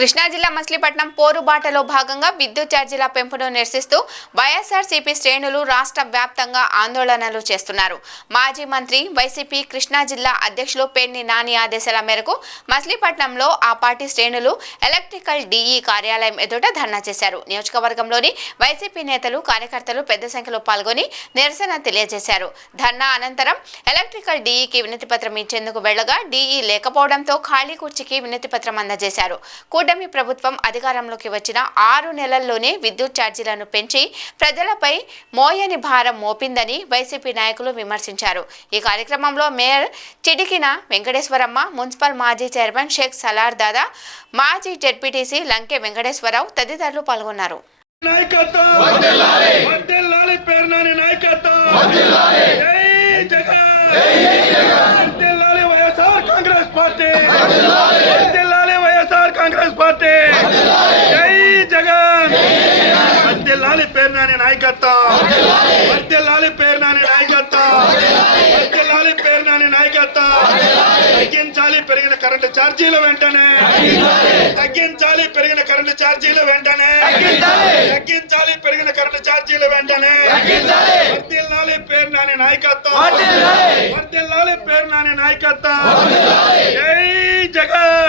కృష్ణా జిల్లా మచిలీపట్నం పోరుబాటలో భాగంగా విద్యుత్ ఛార్జీల పెంపును నిరసిస్తూ వైఎస్ఆర్సీపీ శ్రేణులు రాష్ట్ర వ్యాప్తంగా ఆందోళనలు చేస్తున్నారు. మాజీ మంత్రి వైసీపీ కృష్ణా జిల్లా అధ్యక్షులు పేర్ని నాని ఆదేశాల మేరకు మచిలీపట్నంలో ఆ పార్టీ శ్రేణులు ఎలక్ట్రికల్ డీఈ కార్యాలయం ఎదుట ధర్నా చేశారు. నియోజకవర్గంలోని వైసీపీ నేతలు కార్యకర్తలు పెద్ద సంఖ్యలో పాల్గొని నిరసన తెలియజేశారు. ధర్నా అనంతరం ఎలక్ట్రికల్ డీఈకి వినతిపత్రం ఇచ్చేందుకు వెళ్లగా డీఈ లేకపోవడంతో ఖాళీ కుర్చీకి వినతిపత్రం అందజేశారు. కూటమి ప్రభుత్వం అధికారంలోకి వచ్చిన 6 నెలల్లోనే విద్యుత్ ఛార్జీలను పెంచి ప్రజలపై మోయని భారం మోపిందని వైసీపీ నాయకులు విమర్శించారు. ఈ కార్యక్రమంలో మేయర్ చిడికిన వెంకటేశ్వరమ్మ, మున్సిపల్ మాజీ చైర్మన్ షేక్ సలార్ దాదా, మాజీ జెడ్పీటీసీ లంకె వెంకటేశ్వరరావు తదితరులు పాల్గొన్నారు. कांग्रेस पार्टी जय जगन वर्दिल्लाली पेरनानी नायकत्व वर्दिल्लाली पेरनानी नायकत्व वर्दिल्लाली पेरनानी नायकत्व తగ్గించాలి పెరిగిన కరెంట్ ఛార్జీల వెంటనే తగ్గించాలి పెరిగిన కరెంట్ ఛార్జీల వెంటనే తగ్గించాలి పెరిగిన కరెంట్ ఛార్జీల వెంటనే వర్దిల్లాలి పేర్నాని నాయకత్వం వర్దిల్లాలి పేర్నాని నాయకత్వం జై జగన్